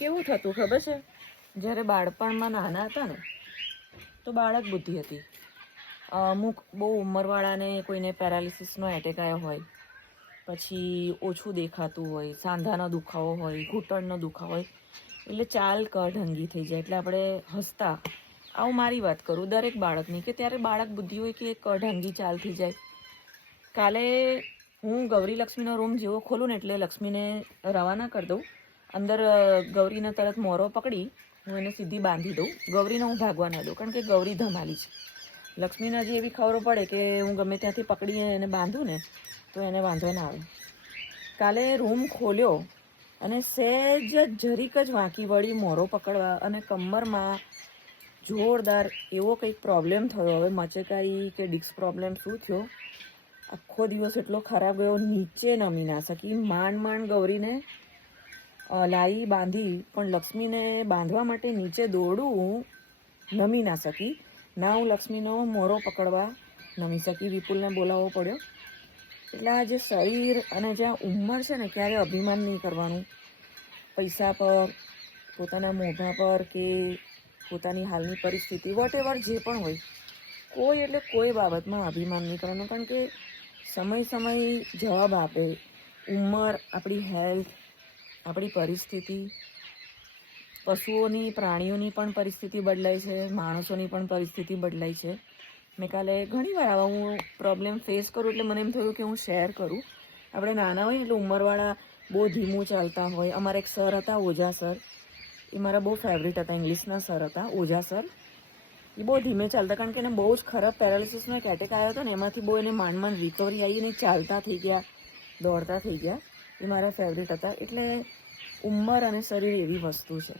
કેવું થતું ખબર છે, જ્યારે બાળપણમાં નાના હતા ને તો બાળક બુદ્ધિ હતી. અમુક બહુ ઉંમરવાળાને કોઈને પેરાલિસિસનો એટેક આવ્યો હોય, પછી ઓછું દેખાતું હોય, સાંધાનો દુખાવો હોય, ઘૂંટણનો દુખાવો હોય, એટલે ચાલ કઢંગી થઈ જાય. એટલે આપણે હસતા, આવું મારી વાત કરું દરેક બાળકની, કે ત્યારે બાળક બુદ્ધિ હોય કે કઢંગી ચાલ થઈ જાય. કાલે હું ગૌરી લક્ષ્મીનો રૂમ જેવો ખોલું ને એટલે લક્ષ્મીને રવાના કરી દઉં. અંદર ગૌરીને તરત મોરો પકડી હું એને સીધી બાંધી દઉં. ગૌરીને હું ભાગવા ના દઉં, કારણ કે ગૌરી ધમાલી છે. લક્ષ્મીને હજી એવી ખબર પડે કે હું ગમે ત્યાંથી પકડીને એને બાંધું ને તો એને વાંધો ના આવે. કાલે રૂમ ખોલ્યો અને સહેજ જરીક જ વાંકી વળી મોરો પકડવા, અને કમરમાં જોરદાર એવો કંઈક પ્રોબ્લેમ થયો. હવે મચેકાઈ કે ડિસ્ક પ્રોબ્લેમ શું થયો, આખો દિવસ એટલો ખરાબ ગયો, નીચે નમી ના શકી. માંડ ગૌરીને લાવી બાંધી, પણ લક્ષ્મીને બાંધવા માટે નીચે દોડું, નમી ના શકી. ના હું લક્ષ્મીનો મોરો પકડવા નમી શકી, વિપુલને બોલાવવો પડ્યો. એટલે આ જે શરીર અને જ્યાં ઉંમર છે ને, ક્યારે અભિમાન નહીં કરવાનું પૈસા પર, પોતાના મોઢા પર, કે પોતાની હાલની પરિસ્થિતિ, વોટેવર જે પણ હોય, કોઈ એટલે કોઈ બાબતમાં અભિમાન નહીં કરવાનું. કારણ કે સમય જવાબ આપે. ઉંમર, આપણી હેલ્થ, આપણી પરિસ્થિતિ, પશુઓની, પ્રાણીઓની પણ પરિસ્થિતિ બદલાય છે, માણસોની પણ પરિસ્થિતિ બદલાય છે. મેં કાલે ઘણી વાર આવા હું પ્રોબ્લેમ ફેસ કરું એટલે મને એમ થયું કે હું શેર કરું. આપણે નાના હોય એટલે ઉંમરવાળા બહુ ધીમું ચાલતા હોય. અમારા એક સર હતા, ઓઝા સર, એ મારા બહુ ફેવરિટ હતા. ઇંગ્લિશના સર હતા, ઓઝા સર. એ બહુ ધીમે ચાલતા, કારણ કે એને બહુ જ ખરાબ પેરાલિસિસનો એક એટેક આવ્યો હતો ને, એમાંથી બહુ એને માંડ રિકવરી આવી, ને ચાલતા થઈ ગયા, દોડતા થઈ ગયા. એ મારા ફેવરિટ હતા. એટલે ઉંમર અને શરીર એવી વસ્તુ છે.